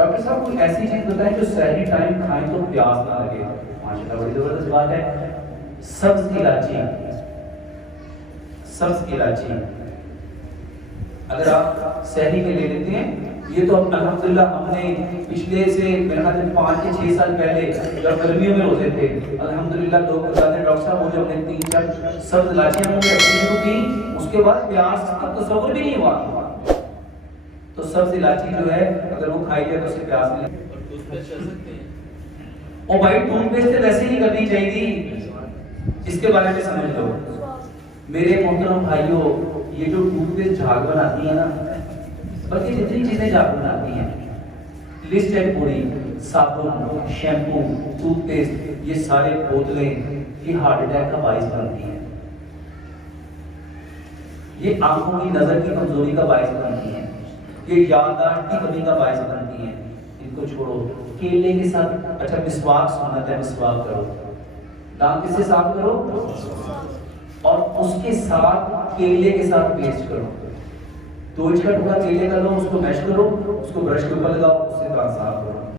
Doctor साहब कोई ऐसी चीज बताएं जो सहरी टाइम खाएं तो प्यास ना लगे। माशाल्लाह बड़ी जबरदस्त बात है। सब्ज इलायची, सब्ज इलायची अगर आप सहरी में ले लेते हैं, ये तो अब अल्हम्दुलिल्लाह हमने पिछले से मेरे ख्याल से 5 से 6 साल पहले जब गर्मियों में रोजे थे, अल्हम्दुलिल्लाह लोग बताते हैं डॉक्टर साहब वो जो हमने 3-4 सब्ज इलायचियां मुंह में रखनी शुरू की, उसके बाद प्यास का तसव्वुर भी नहीं हुआ। तो सब्ज इलायची जो है अगर वो खाई जाए तो उससे प्यास नहीं लगती। और टूथपेस्ट चल सकते हैं। और भाई टूथपेस्ट वैसे नहीं करनी चाहिए, इसके बारे में समझ लो मेरे मोहतरम भाइयों। ये जो टूथपेस्ट झाग बनाती है ना, बल्कि जितनी चीजें झाग बनाती हैं, लिस्ट है पूरी, साबुन, शैम्पू, टूथपेस्ट, ये सारे बोतलें ये हार्ट अटैक का बाइस बनती हैं। ये आंखों की नजर की कमजोरी का बाइस बनती है, ये याददाश्त की कमी का बाइस बनती है। इनको छोड़ो। केले के साथ अच्छा मिसवाक सुन्नत है, मिसवाक करो, दांत किससे साफ करो, और उसके साथ केले के साथ पेस्ट करो। 2 इंच का टुकड़ा केले का लो, उसको मैश करो, उसको ब्रश के ऊपर लगाओ, उससे दांत साफ करो।